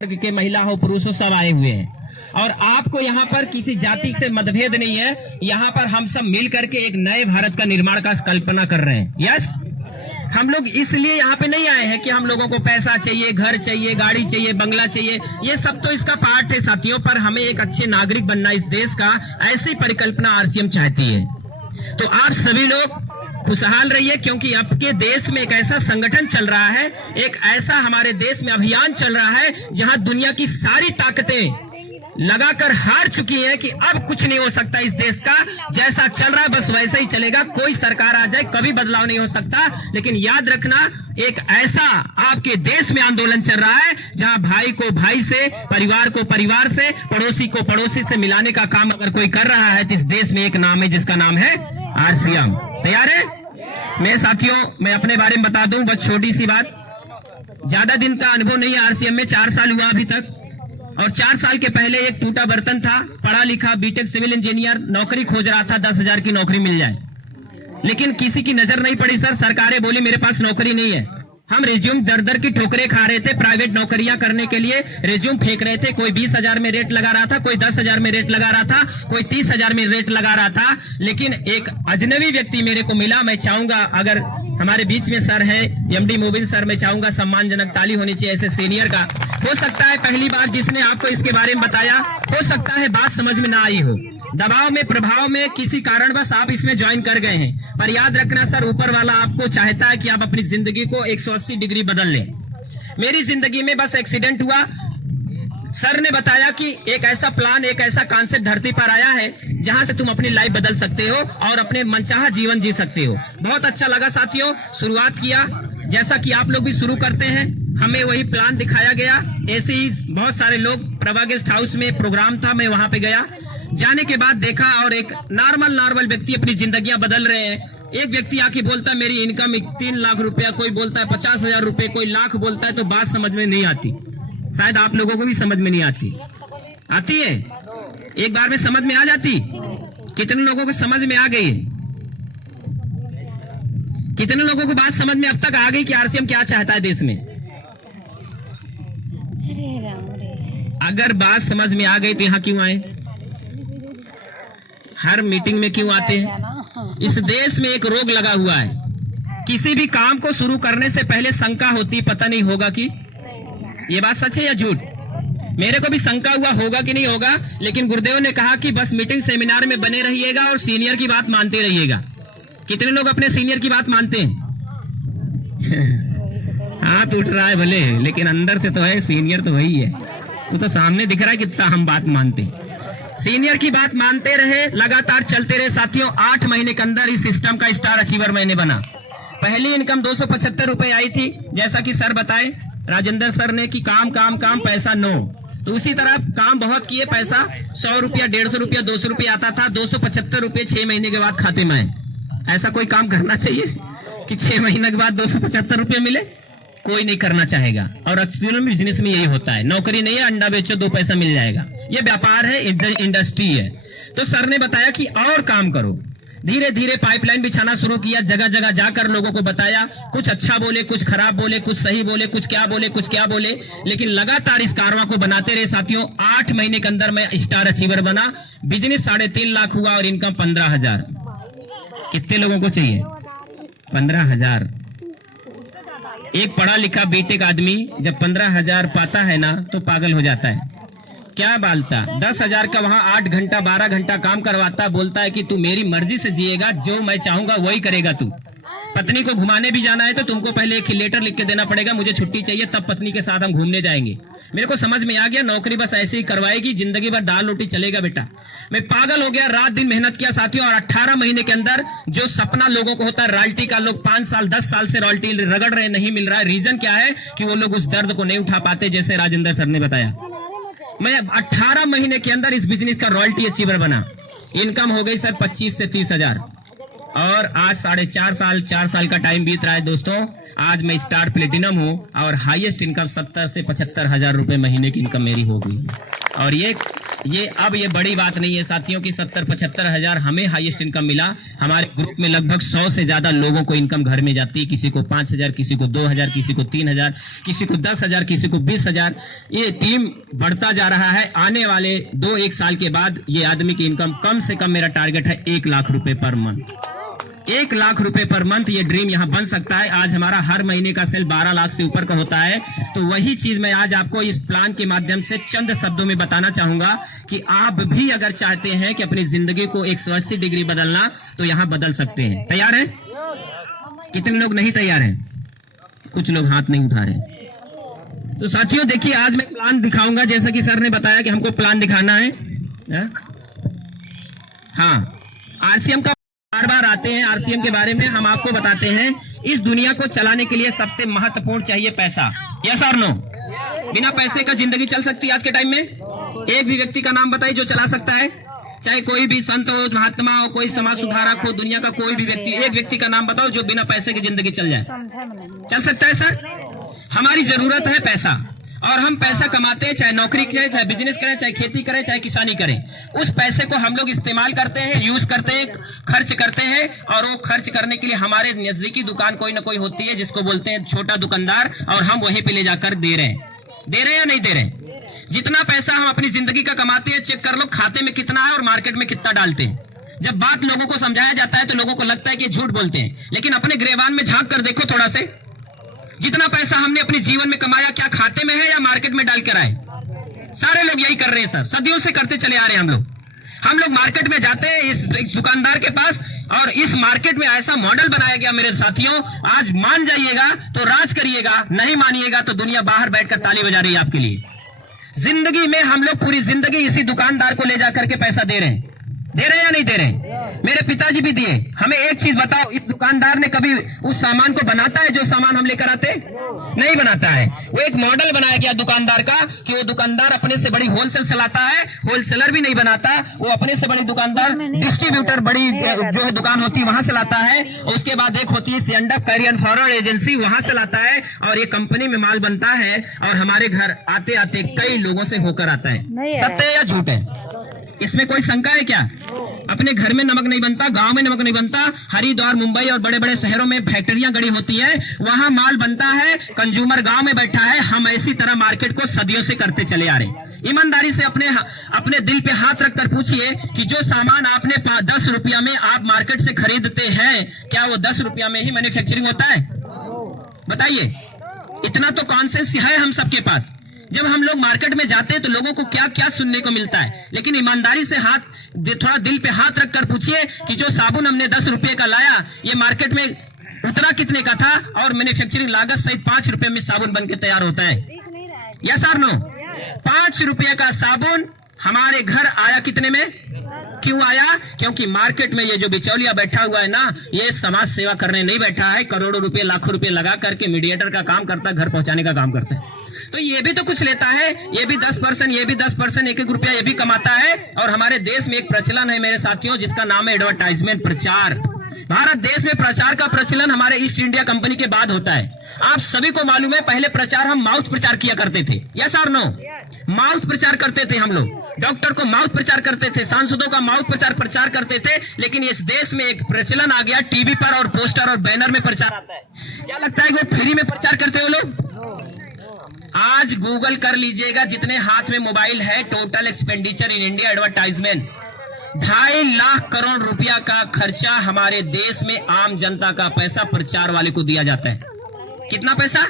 के महिला हो पुरुष हो सब आए हुए हैं और आपको यहाँ पर किसी जाति से मतभेद नहीं है। यहाँ पर हम सब मिल करके एक नए भारत का निर्माण का कल्पना कर रहे हैं। यस, हम लोग इसलिए यहाँ पे नहीं आए हैं कि हम लोगों को पैसा चाहिए, घर चाहिए, गाड़ी चाहिए, बंगला चाहिए। ये सब तो इसका पार्ट है साथियों, पर हमें एक अच्छे नागरिक बनना इस देश का, ऐसी परिकल्पना आरसीएम चाहती है। तो आप सभी लोग खुशहाल रहिए, क्योंकि आपके देश में एक ऐसा संगठन चल रहा है, एक ऐसा हमारे देश में अभियान चल रहा है जहां दुनिया की सारी ताकतें लगाकर हार चुकी है कि अब कुछ नहीं हो सकता इस देश का। जैसा चल रहा है बस वैसा ही चलेगा, कोई सरकार आ जाए कभी बदलाव नहीं हो सकता। लेकिन याद रखना, एक ऐसा आपके देश में आंदोलन चल रहा है जहां भाई को भाई से, परिवार को परिवार से, पड़ोसी को पड़ोसी से मिलाने का काम अगर कोई कर रहा है तो इस देश में एक नाम है जिसका नाम है आरसीएम। तैयार है? मेरे साथियों, मैं अपने बारे में बता दूं, बस छोटी सी बात। ज्यादा दिन का अनुभव नहीं है आरसीएम में, 4 साल हुआ अभी तक। और 4 साल के पहले एक टूटा बर्तन था, पढ़ा लिखा बीटेक सिविल इंजीनियर, नौकरी खोज रहा था, 10,000 की नौकरी मिल जाए, लेकिन किसी की नजर नहीं पड़ी। सर, सरकारें बोली मेरे पास नौकरी नहीं है। हम रिज्यूम दर दर की ठोकरें खा रहे थे, प्राइवेट नौकरियां करने के लिए रिज्यूम फेंक रहे थे। कोई 20,000 में रेट लगा रहा था, कोई 10,000 में रेट लगा रहा था, कोई 30,000 में रेट लगा रहा था। लेकिन एक अजनबी व्यक्ति मेरे को मिला। मैं चाहूंगा, अगर हमारे बीच में सर है एमडी मोबिल सर, मैं चाहूंगा सम्मानजनक ताली होनी चाहिए ऐसे सीनियर का। हो सकता है पहली बार जिसने आपको इसके बारे में बताया, हो सकता है बात समझ में ना आई हो, दबाव में, प्रभाव में, किसी कारणवश आप इसमें ज्वाइन कर गए हैं। पर याद रखना सर, ऊपर वाला आपको चाहता है कि आप अपनी जिंदगी को 180 डिग्री बदल लें। मेरी जिंदगी में बस एक्सीडेंट हुआ, सर ने बताया कि एक ऐसा प्लान, एक ऐसा कॉन्सेप्ट धरती पर आया है जहां से तुम अपनी लाइफ बदल सकते हो और अपने मनचाहा जीवन जी सकते हो। बहुत अच्छा लगा साथियों, शुरुआत किया जैसा कि आप लोग भी शुरू करते हैं, हमें वही प्लान दिखाया गया। ऐसे ही बहुत सारे लोग, प्रभा गेस्ट हाउस में प्रोग्राम था, मैं वहां पे गया। जाने के बाद देखा और एक नॉर्मल व्यक्ति अपनी जिंदगियां बदल रहे हैं। एक व्यक्ति आके बोलता है मेरी इनकम 3 लाख रुपया, कोई बोलता है 50,000 रुपए, कोई लाख बोलता है। तो बात समझ में नहीं आती, शायद आप लोगों को भी समझ में नहीं आती। आती है? एक बार में समझ में आ जाती? कितने लोगों को समझ में आ गई? कितने लोगों को बात समझ में अब तक आ गई कि आरसीएम क्या चाहता है देश में? अगर बात समझ में आ गई तो यहाँ क्यों आए? हर मीटिंग में क्यों आते हैं? इस देश में एक रोग लगा हुआ है, किसी भी काम को शुरू करने से पहले शंका होती, पता नहीं होगा कि। ये बात सच है या झूठ? मेरे को भी शंका हुआ होगा कि नहीं होगा, लेकिन गुरुदेव ने कहा कि बस मीटिंग सेमिनार में बने रहिएगा और सीनियर की बात मानते रहिएगा। कितने लोग अपने सीनियर की बात मानते हैं? हाथ उठ रहा है भले, लेकिन अंदर से तो है सीनियर तो वही है। वो तो सामने दिख रहा है कितना हम बात मानते हैं। सीनियर की बात मानते रहे, लगातार चलते रहे साथियों। 8 महीने के अंदर इस सिस्टम का स्टार अचीवर मैंने बना। पहली इनकम 275 रुपए आई थी, जैसा कि सर बताए राजेंद्र सर ने कि काम काम काम, पैसा नो। तो उसी तरह काम बहुत किए, पैसा 100 रुपया, 150 रुपया, 200 रुपया आता था। 275 रुपये 6 महीने के बाद खाते में। ऐसा कोई काम करना चाहिए कि 6 महीने के बाद 275 रुपये मिले? कोई नहीं करना चाहेगा। और एक्चुअल में बिजनेस में यही होता है, नौकरी नहीं है, अंडा बेचो 2 पैसा मिल जाएगा। ये व्यापार है, इंडस्ट्री है। तो सर ने बताया कि और काम करो। धीरे धीरे पाइपलाइन बिछाना शुरू किया, जगह जगह जाकर लोगों को बताया। कुछ अच्छा बोले, कुछ खराब बोले, कुछ सही बोले, कुछ क्या बोले, कुछ क्या बोले, लेकिन लगातार इस कारवां को बनाते रहे साथियों। 8 महीने के अंदर मैं स्टार अचीवर बना। बिजनेस 3.5 लाख हुआ और इनकम 15,000। कितने लोगों को चाहिए? 15,000। एक पढ़ा लिखा बीटेक आदमी जब 15,000 पाता है ना तो पागल हो जाता है। क्या बालता? 10,000 का वहां 8 घंटा 12 घंटा काम करवाता, बोलता है कि तू मेरी मर्जी से जिएगा, जो मैं चाहूंगा वही करेगा तू। पत्नी को घुमाने भी जाना है तो तुमको पहले एक लेटर लिख के देना पड़ेगा, मुझे छुट्टी चाहिए, तब पत्नी के साथ हम घूमने जाएंगे। मेरे को समझ में आ गया, नौकरी बस ऐसे ही करवाएगी, जिंदगी भर दाल रोटी चलेगा बेटा। मैं पागल हो गया, रात दिन मेहनत किया साथियों। और 18 महीने के अंदर जो सपना लोगों को होता है रॉयल्टी का, लोग 5 साल 10 साल से रॉयल्टी रगड़ रहे, नहीं मिल रहा है। रीजन क्या है कि वो लोग उस दर्द को नहीं उठा पाते, जैसे राजेंद्र सर ने बताया। मैं 18 महीने के अंदर इस बिजनेस का रॉयल्टी अचीवर बना। इनकम हो गई सर 25 से 30,000। और आज 4.5 साल का टाइम बीत रहा है दोस्तों। आज मैं स्टार प्लेटिनम हूं और हाईएस्ट इनकम 70 से 75,000 रुपए महीने की इनकम मेरी हो गई। और ये ये अब ये बड़ी बात नहीं है साथियों की 70-75 हजार हमें हाईएस्ट इनकम मिला। हमारे ग्रुप में लगभग 100 से ज्यादा लोगों को इनकम घर में जाती है, किसी को 5,000, किसी को 2,000, किसी को 3,000, किसी को 10,000, किसी को 20,000। ये टीम बढ़ता जा रहा है। आने वाले 2-1 साल के बाद ये आदमी की इनकम कम से कम मेरा टारगेट है 1 लाख रुपए पर मंथ। 1 लाख रुपए पर मंथ ये ड्रीम यहाँ बन सकता है। आज हमारा हर महीने का सेल 12 लाख से ऊपर का होता है। तो वही चीज मैं आज आपको इस प्लान के माध्यम से चंद शब्दों में बताना चाहूंगा कि आप भी अगर चाहते हैं कि अपनी जिंदगी को 180 डिग्री बदलना, तो यहाँ बदल सकते हैं। तैयार है? कितने लोग नहीं तैयार हैं? कुछ लोग हाथ नहीं उठा रहे। तो साथियों देखिए, आज मैं प्लान दिखाऊंगा, जैसा कि सर ने बताया कि हमको प्लान दिखाना है। हाँ, आरसीएम का बार बार आते हैं। आरसीएम के बारे में हम आपको बताते हैं। इस दुनिया को चलाने के लिए सबसे महत्वपूर्ण चाहिए पैसा। यस और नो? बिना पैसे का जिंदगी चल सकती है आज के टाइम में? एक भी व्यक्ति का नाम बताइए जो चला सकता है, चाहे कोई भी संत हो, महात्मा हो, कोई समाज सुधारक हो, दुनिया का कोई भी व्यक्ति, एक व्यक्ति का नाम बताओ जो बिना पैसे की जिंदगी चल जाए। चल सकता है सर? हमारी जरूरत है पैसा, और हम पैसा कमाते हैं, चाहे नौकरी करें, चाहे बिजनेस करें, चाहे खेती करें, चाहे किसानी करें। उस पैसे को हम लोग इस्तेमाल करते हैं, यूज करते हैं, खर्च करते हैं। और वो खर्च करने के लिए हमारे नजदीकी दुकान कोई ना कोई होती है जिसको बोलते हैं छोटा दुकानदार, और हम वहीं पे ले जाकर दे रहे हैं या नहीं दे रहे? जितना पैसा हम अपनी जिंदगी का कमाते हैं, चेक कर लो खाते में कितना है और मार्केट में कितना डालते हैं। जब बात लोगों को समझाया जाता है तो लोगों को लगता है कि झूठ बोलते हैं, लेकिन अपने गिरेबान में झांक कर देखो थोड़ा से, जितना पैसा हमने अपने जीवन में कमाया क्या खाते में है या मार्केट में डाल कर आए? सारे लोग यही कर रहे हैं सर, सदियों से करते चले आ रहे हैं हम लोग मार्केट में जाते हैं इस दुकानदार के पास, और इस मार्केट में ऐसा मॉडल बनाया गया मेरे साथियों, आज मान जाइएगा तो राज करिएगा, नहीं मानिएगा तो दुनिया बाहर बैठकर ताली बजा रही है आपके लिए। जिंदगी में हम लोग पूरी जिंदगी इसी दुकानदार को ले जाकर के पैसा दे रहे हैं या नहीं दे रहे? मेरे पिताजी भी दिए। हमें एक चीज बताओ, इस दुकानदार ने कभी उस सामान को बनाता है जो सामान हम लेकर आते? नहीं बनाता है। वो एक मॉडल बनाया गया दुकानदार का कि वो दुकानदार अपने से बड़ी होलसेल चलाता है, होलसेलर भी नहीं बनाता, वो अपने से बड़ी दुकानदार डिस्ट्रीब्यूटर बड़ी जो है दुकान होती है वहां से लाता है। और उसके बाद एक होती है सेंडअप कैरियर फॉरवर्ड एजेंसी, वहां से लाता है, और ये कंपनी में माल बनता है और हमारे घर आते आते कई लोगों से होकर आता है। सत्य है या झूठ है? इसमें कोई शंका है क्या? अपने घर में नमक नहीं बनता, गांव में नमक नहीं बनता, हरिद्वार, मुंबई और बड़े बड़े शहरों में फैक्ट्रियां गड़ी होती हैं, वहां माल बनता है, कंज्यूमर गांव में बैठा है। हम ऐसी तरह मार्केट को सदियों से करते चले आ रहे। ईमानदारी से अपने दिल पे हाथ रखकर पूछिए कि जो सामान आपने 10 रुपया में आप मार्केट से खरीदते हैं, क्या वो 10 रुपया में ही मैन्युफैक्चरिंग होता है? बताइए। इतना तो कॉन्सेंस है हम सबके पास। जब हम लोग मार्केट में जाते हैं तो लोगों को क्या क्या सुनने को मिलता है, लेकिन ईमानदारी से थोड़ा दिल पे हाथ रखकर पूछिए कि जो साबुन हमने 10 रुपए का लाया, ये मार्केट में उतना कितने का था, और मैन्युफैक्चरिंग लागत सहित 5 रुपए में साबुन बनके तैयार होता है। यस और नो? 5 रुपए का साबुन हमारे घर आया कितने में? क्यों आया? क्योंकि मार्केट में ये जो बिचौलिया बैठा हुआ है ना, ये समाज सेवा करने नहीं बैठा है, करोड़ों रुपए लाखों रुपए लगा करके मीडिएटर का काम करता है, घर पहुंचाने का काम करता है। तो ये भी तो कुछ लेता है, ये भी 10%, ये भी 10%, 1-1 रुपया ये भी कमाता है। और हमारे देश में एक प्रचलन है मेरे साथियों जिसका नाम है एडवर्टाइजमेंट, प्रचार। भारत देश में प्रचार का प्रचलन हमारे ईस्ट इंडिया कंपनी के बाद होता है। आप सभी को मालूम है, पहले प्रचार हम माउथ प्रचार किया करते थे। यस और नो? माउथ प्रचार करते थे हम लोग, डॉक्टर को माउथ प्रचार करते थे, सांसदों का माउथ प्रचार करते थे। लेकिन इस देश में एक प्रचलन आ गया, टीवी पर और पोस्टर और बैनर में प्रचार आता है। क्या लगता है कि फ्री में प्रचार करते हो लोग? आज गूगल कर लीजिएगा, जितने हाथ में मोबाइल है, total expenditure in India advertisement 2.5 lakh crore रुपया का खर्चा हमारे देश में आम जनता का पैसा प्रचार वाले को दिया जाता है। कितना पैसा?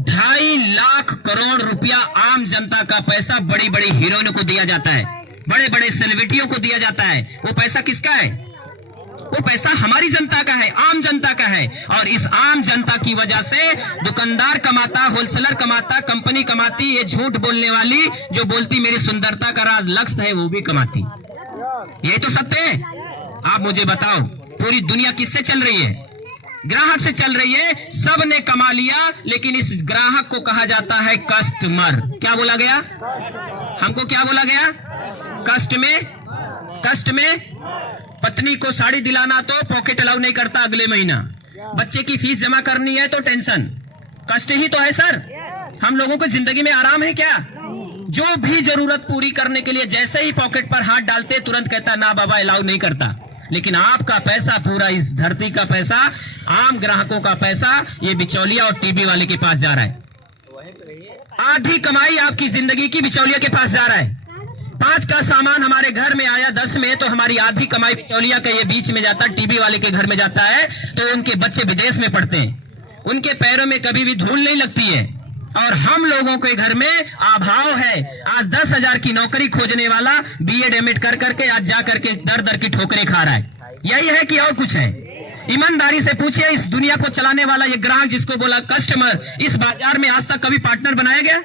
2.5 लाख करोड़ रुपया आम जनता का पैसा बड़ी बड़ी हीरोइनों को दिया जाता है, बड़े बड़े सेलिब्रिटियों को दिया जाता है। वो पैसा किसका है? वो पैसा हमारी जनता का है, आम जनता का है। और इस आम जनता की वजह से दुकानदार कमाता, होलसेलर कमाता, कंपनी कमाती, ये झूठ बोलने वाली जो बोलती मेरी सुंदरता का राज लक्ष्य है, वो भी कमाती। ये तो सत्य है। आप मुझे बताओ, पूरी दुनिया किससे चल रही है? ग्राहक से चल रही है। सब ने कमा लिया, लेकिन इस ग्राहक को कहा जाता है कस्टमर। क्या बोला गया? हमको क्या बोला गया? कष्ट में पत्नी को साड़ी दिलाना तो पॉकेट अलाउ नहीं करता अगले महीना, बच्चे की फीस जमा करनी है तो टेंशन। कष्ट ही तो है सर। हम लोगों को जिंदगी में आराम है क्या? जो भी जरूरत पूरी करने के लिए जैसे ही पॉकेट पर हाथ डालते तुरंत कहता ना बाबा अलाउ नहीं करता। लेकिन आपका पैसा, पूरा इस धरती का पैसा, आम ग्राहकों का पैसा ये बिचौलिया और टीबी वाले के पास जा रहा है। आधी कमाई आपकी जिंदगी की बिचौलिया के पास जा रहा है। 5 का सामान हमारे घर में आया 10 में, तो हमारी आधी कमाई बिचौलिया का ये बीच में जाता है, टीबी वाले के घर में जाता है। तो उनके बच्चे विदेश में पढ़ते हैं, उनके पैरों में कभी भी धूल नहीं लगती है, और हम लोगों के घर में अभाव है। आज 10,000 की नौकरी खोजने वाला बीएड एमएड कर करके आज जा करके दर दर की ठोकरें खा रहा है। यही है कि और कुछ है? ईमानदारी से पूछिए, इस दुनिया को चलाने वाला ये ग्राहक जिसको बोला कस्टमर, इस बाजार में आज तक कभी पार्टनर बनाया गया?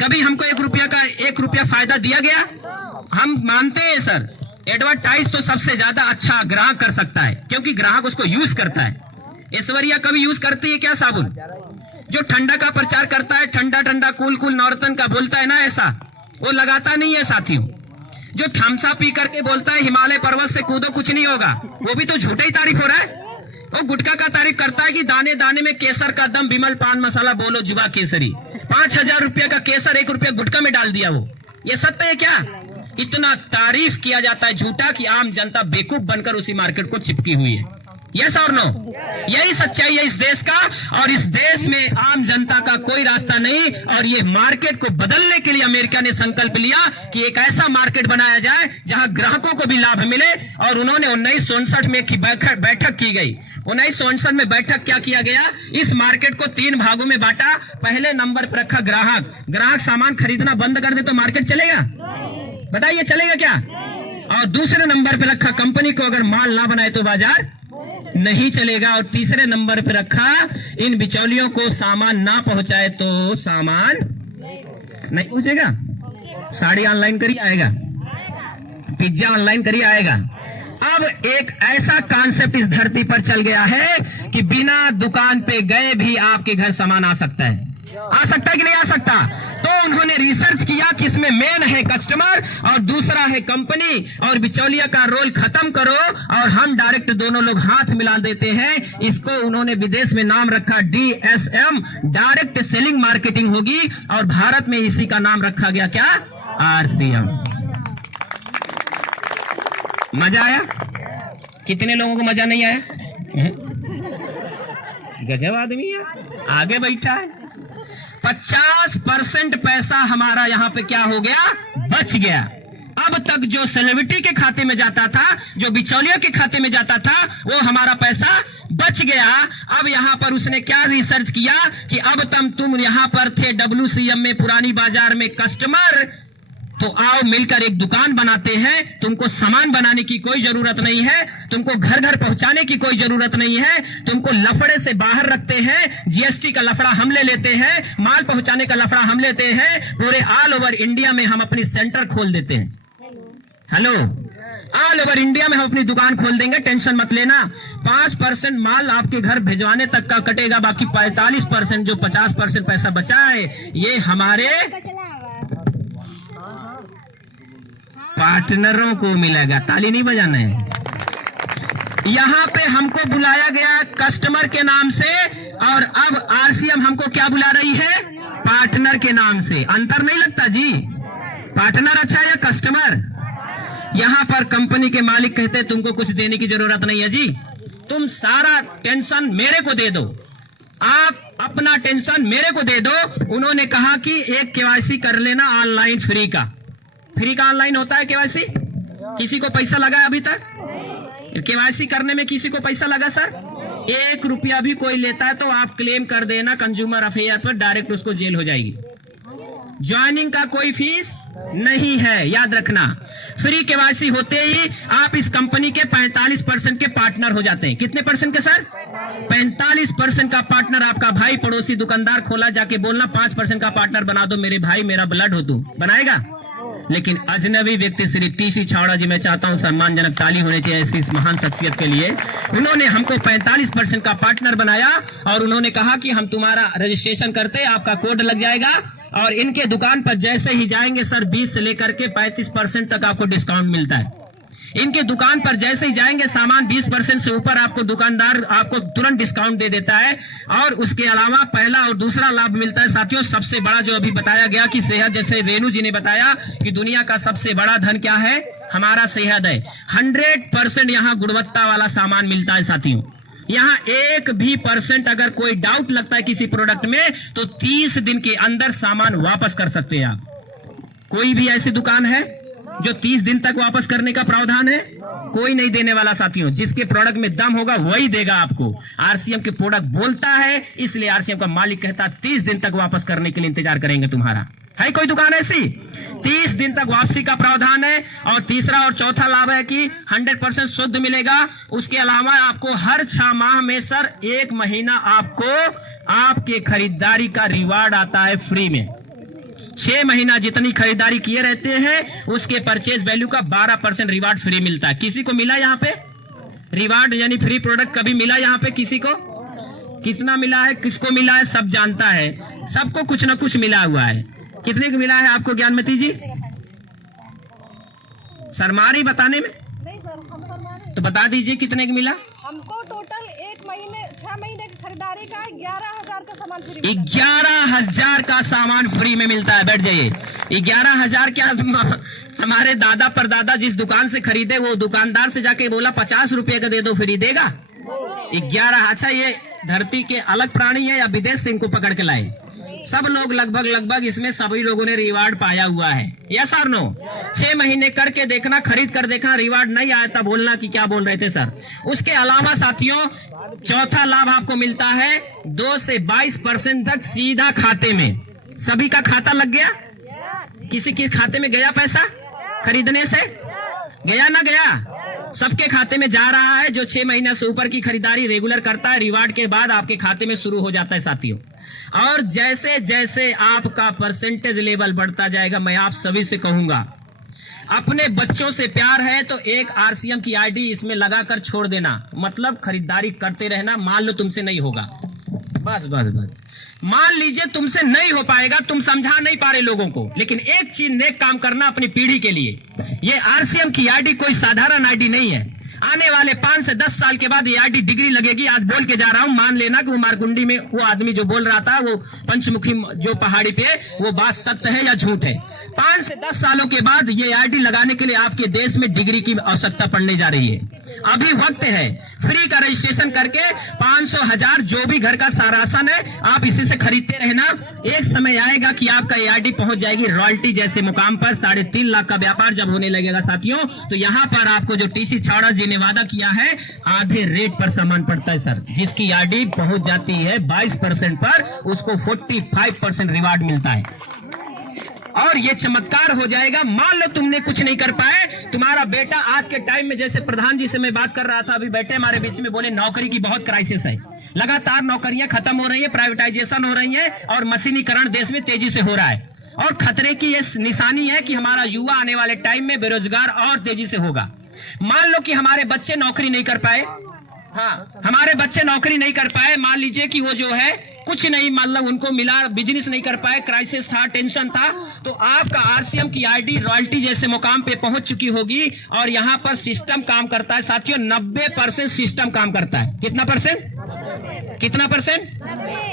कभी हमको 1 रुपया फायदा दिया गया? हम मानते हैं सर, एडवर्टाइज तो सबसे ज्यादा अच्छा ग्राहक कर सकता है, क्योंकि ग्राहक उसको यूज करता है। ऐश्वर्या कभी यूज करती है क्या साबुन? जो ठंडा का प्रचार करता है, ठंडा ठंडा कूल कूल नौरतन का बोलता है ना, ऐसा वो लगाता नहीं है साथियों। जो थम्सा पी करके बोलता है हिमालय पर्वत से कूदो कुछ नहीं होगा, वो भी तो झूठा ही तारीफ हो रहा है। वो गुटखा का तारीफ करता है कि दाने दाने में केसर का दम, विमल पान मसाला, बोलो जुबा केसरी। 5,000 रुपया का केसर 1 रुपया गुटखा में डाल दिया। वो ये सत्य है क्या? इतना तारीफ किया जाता है झूठा कि आम जनता बेवकूफ बनकर उसी मार्केट को चिपकी हुई है। यस और नो? यही सच्चाई है इस देश का, और इस देश में आम जनता का कोई रास्ता नहीं। और ये मार्केट को बदलने के लिए अमेरिका ने संकल्प लिया कि एक ऐसा मार्केट बनाया जाए जहां ग्राहकों को भी लाभ मिले। और उन्होंने 1969 में बैठक की गई। 1969 में बैठक क्या किया गया? इस मार्केट को 3 भागों में बांटा। पहले नंबर पर रखा ग्राहक। ग्राहक सामान खरीदना बंद कर दे तो मार्केट चलेगा? बताइए चलेगा क्या? और दूसरे नंबर पर रखा कंपनी को अगर माल ना बनाए तो बाजार नहीं चलेगा। और तीसरे नंबर पे रखा इन बिचौलियों को सामान ना पहुंचाए तो सामान नहीं पहुंचेगा। साड़ी ऑनलाइन करिए आएगा, पिज्जा ऑनलाइन करिए आएगा। अब एक ऐसा कॉन्सेप्ट इस धरती पर चल गया है कि बिना दुकान पे गए भी आपके घर सामान आ सकता है। आ सकता है कि नहीं आ सकता? तो उन्होंने रिसर्च किया कि इसमें मेन है कस्टमर और दूसरा है कंपनी, और बिचौलिया का रोल खत्म करो और हम डायरेक्ट दोनों लोग हाथ मिला देते हैं। इसको उन्होंने विदेश में नाम रखा DSM, डायरेक्ट सेलिंग मार्केटिंग होगी, और भारत में इसी का नाम रखा गया क्या? RCM। मजा आया? कितने लोगों को मजा नहीं आया? गजब आदमी है, आगे बैठा है। 50% पैसा हमारा यहाँ पे क्या हो गया? बच गया। अब तक जो सेलिब्रिटी के खाते में जाता था, जो बिचौलियों के खाते में जाता था, वो हमारा पैसा बच गया। अब यहाँ पर उसने क्या रिसर्च किया कि अब तुम यहाँ पर थे WCM में, पुरानी बाजार में कस्टमर, तो आओ मिलकर एक दुकान बनाते हैं। तुमको सामान बनाने की कोई जरूरत नहीं है, तुमको घर घर पहुंचाने की कोई जरूरत नहीं है, तुमको लफड़े से बाहर रखते हैं। GST का लफड़ा हम ले लेते हैं, माल पहुंचाने का लफड़ा हम लेते हैं। पूरे ऑल ओवर इंडिया में हम अपनी सेंटर खोल देते हैं। हेलो, ऑल ओवर इंडिया में हम अपनी दुकान खोल देंगे, टेंशन मत लेना। 5% माल आपके घर भिजवाने तक का कटेगा, बाकी 45% जो 50% पैसा बचा है ये हमारे पार्टनरों को मिलेगा। ताली नहीं बजाना है। यहाँ पे हमको बुलाया गया कस्टमर के नाम से, और अब RCM हमको क्या बुला रही है? पार्टनर के नाम से। अंतर नहीं लगता जी? पार्टनर अच्छा है या कस्टमर? यहाँ पर कंपनी के मालिक कहते हैं तुमको कुछ देने की जरूरत नहीं है जी, तुम सारा टेंशन मेरे को दे दो, आप अपना टेंशन मेरे को दे दो। उन्होंने कहा कि एक KYC कर लेना ऑनलाइन, फ्री का ऑनलाइन होता है KYC। किसी को पैसा लगा अभी तक? KYC करने में किसी को पैसा लगा सर? 1 रुपया भी कोई लेता है तो आप क्लेम कर देना कंज्यूमर अफेयर पर, डायरेक्ट उसको जेल हो जाएगी। ज्वाइनिंग का कोई फीस नहीं है, याद रखना। फ्री KYC होते ही आप इस कंपनी के 45% के पार्टनर हो जाते हैं। कितने परसेंट के सर? 45% का पार्टनर। आपका भाई पड़ोसी दुकानदार खोला, जाके बोलना 5% का पार्टनर बना दो मेरे भाई, मेरा ब्लड हो तू, बनाएगा? लेकिन अजनबी व्यक्ति श्री TC छावड़ा जी, मैं चाहता हूं सम्मानजनक ताली होनी चाहिए ऐसी इस महान शख्सियत के लिए। उन्होंने हमको 45% का पार्टनर बनाया, और उन्होंने कहा कि हम तुम्हारा रजिस्ट्रेशन करते, आपका कोड लग जाएगा, और इनके दुकान पर जैसे ही जाएंगे सर 20 से लेकर के 35% तक आपको डिस्काउंट मिलता है। इनके दुकान पर जैसे ही जाएंगे सामान 20% से ऊपर आपको दुकानदार आपको तुरंत डिस्काउंट दे देता है। और उसके अलावा पहला और दूसरा लाभ मिलता है साथियों, सबसे बड़ा जो अभी बताया गया कि सेहत, जैसे रेणु जी ने बताया कि दुनिया का सबसे बड़ा धन क्या है, हमारा सेहत है। 100% यहाँ गुणवत्ता वाला सामान मिलता है साथियों। यहाँ 1% अगर कोई डाउट लगता है किसी प्रोडक्ट में तो 30 दिन के अंदर सामान वापस कर सकते हैं आप। कोई भी ऐसी दुकान है जो 30 दिन तक वापस करने का प्रावधान है? कोई नहीं देने वाला साथियों। जिसके प्रोडक्ट में दम होगा वही देगा आपको। आरसीएम के प्रोडक्ट बोलता है, इसलिए आरसीएम का मालिक कहता है 30 दिन तक वापस करने के लिए इंतजार करेंगे तुम्हारा। है कोई दुकान ऐसी? 30 दिन तक वापसी का प्रावधान है। और तीसरा और चौथा लाभ है कि 100% शुद्ध मिलेगा। उसके अलावा आपको हर 6 माह में सर 1 महीना आपको आपके खरीदारी का रिवार्ड आता है फ्री में। 6 महीना जितनी खरीदारी किए रहते हैं उसके परचेज वैल्यू का 12% रिवार्ड फ्री मिलता है। किसी को मिला यहाँ पे रिवार्ड यानी फ्री प्रोडक्ट कभी मिला यहाँ पे किसी को? कितना मिला है, किसको मिला है, सब जानता है। सबको कुछ ना कुछ मिला हुआ है। कितने को मिला है आपको ज्ञानमती जी? शर्मारी बताने में? नहीं सर, हम शर्मा तो बता दीजिए कितने को मिला? हमको टोटल 6 महीने की खरीदारी का 11,000 का सामान फ्री। 11,000 का सामान फ्री में मिलता है। बैठ जाइए। 11,000 क्या, हमारे दादा परदादा जिस दुकान से खरीदे वो दुकानदार से जाके बोला 50 रुपए का दे दो, फ्री देगा? 11। अच्छा, ये धरती के अलग प्राणी है या विदेश से इनको पकड़ के लाए? सब लोग लगभग इसमें सभी लोगों ने रिवार्ड पाया हुआ है। यस और नो? 6 महीने करके देखना, खरीद कर देखना, रिवार्ड नहीं आया था बोलना कि क्या बोल रहे थे सर। उसके अलावा साथियों चौथा लाभ आपको मिलता है 2 से 22% तक सीधा खाते में। सभी का खाता लग गया? किसी के खाते में गया पैसा खरीदने से? गया ना गया? सबके खाते में जा रहा है। जो 6 महीने से ऊपर की खरीदारी रेगुलर करता है, रिवार्ड के बाद आपके खाते में शुरू हो जाता है साथियों। और जैसे जैसे आपका परसेंटेज लेवल बढ़ता जाएगा, मैं आप सभी से कहूंगा अपने बच्चों से प्यार है तो एक आरसीएम की आईडी इसमें लगाकर छोड़ देना, मतलब खरीदारी करते रहना। मान लो तुमसे नहीं होगा, बस मान लीजिए तुमसे नहीं हो पाएगा, तुम समझा नहीं पा रहे लोगों को, लेकिन एक चीज नेक काम करना अपनी पीढ़ी के लिए। ये आरसीएम की आईडी कोई साधारण आईडी नहीं है। आने वाले 5 से 10 साल के बाद ये आईडी डिग्री लगेगी। आज बोल के जा रहा हूं, मान लेना कि वो मारकुंडी में वो आदमी जो बोल रहा था, वो पंचमुखी जो पहाड़ी पे, वो बात सत्य है या झूठ है? 5 से 10 सालों के बाद ये आईडी लगाने के लिए आपके देश में डिग्री की आवश्यकता पड़ने जा रही है। अभी वक्त है। फ्री का रजिस्ट्रेशन करके 500, 1000 जो भी घर का सारासन है आप इसी से खरीदते रहना। एक समय आएगा कि आपका ये आईडी पहुंच जाएगी रॉयल्टी जैसे मुकाम पर। 3.5 लाख का व्यापार जब होने लगेगा साथियों, तो यहाँ पर आपको जो टीसी छावड़ा जी ने वादा किया है, आधे रेट पर सामान पड़ता है सर। जिसकी आईडी पहुंच जाती है 22% पर, उसको 45% रिवार्ड मिलता है। और ये चमत्कार हो जाएगा। मान लो तुमने कुछ नहीं कर पाए, तुम्हारा बेटा आज के टाइम में, जैसे प्रधान जी से मैं बात कर रहा था, अभी बैठे हमारे बीच में, बोले नौकरी की बहुत क्राइसिस है। लगातार नौकरियां खत्म हो रही है, प्राइवेटाइजेशन हो रही है और मशीनीकरण देश में तेजी से हो रहा है। और खतरे की ये निशानी है कि हमारा युवा आने वाले टाइम में बेरोजगार और तेजी से होगा। मान लो कि हमारे बच्चे नौकरी नहीं कर पाए, हाँ, हमारे बच्चे नौकरी नहीं कर पाए, मान लीजिए कि वो जो है कुछ नहीं, मतलब उनको मिला, बिजनेस नहीं कर पाए, क्राइसिस था, टेंशन था, तो आपका आरसीएम की आईडी रॉयल्टी जैसे मुकाम पे पहुंच चुकी होगी। और यहाँ पर सिस्टम काम करता है साथियों, 90% सिस्टम काम करता है। कितना परसेंट?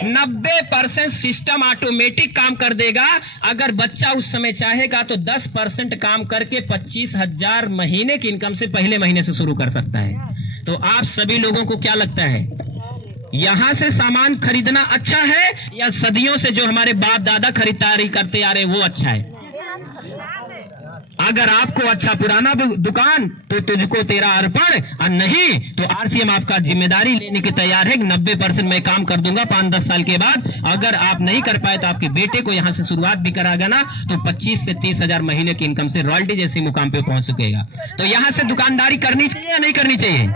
90% सिस्टम ऑटोमेटिक काम कर देगा। अगर बच्चा उस समय चाहेगा तो 10% काम करके 25,000 महीने की इनकम से पहले महीने से शुरू कर सकता है। तो आप सभी लोगों को क्या लगता है, यहां से सामान खरीदना अच्छा है या सदियों से जो हमारे बाप दादा खरीदारी करते आ रहे वो अच्छा है? अगर आपको अच्छा पुराना दुकान तो तुझको तेरा अर्पण, और नहीं तो आरसीएम आपका जिम्मेदारी लेने की तैयार है। 90% मैं काम कर दूंगा 5-10 साल के बाद। अगर आप नहीं कर पाए तो आपके बेटे को यहां से शुरुआत भी करागा ना, तो 25 से 30,000 महीने की इनकम से रॉयल्टी जैसे मुकाम पे पहुंच सकेगा। तो यहां से दुकानदारी करनी चाहिए या नहीं करनी चाहिए?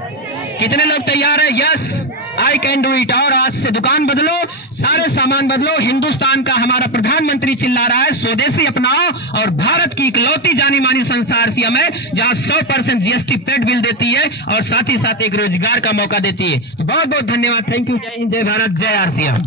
कितने लोग तैयार है? Yes, I can do it. और आज से दुकान बदलो, सारे सामान बदलो। हिंदुस्तान का हमारा प्रधानमंत्री चिल्ला रहा है स्वदेशी अपनाओ, और भारत की इकलौती जानी मानी संस्था आरसीएम है जहां 100% जीएसटी पेड बिल देती है और साथ ही साथ एक रोजगार का मौका देती है। बहुत बहुत धन्यवाद। Thank you. जय हिंद, जय भारत, जय आरसीएम।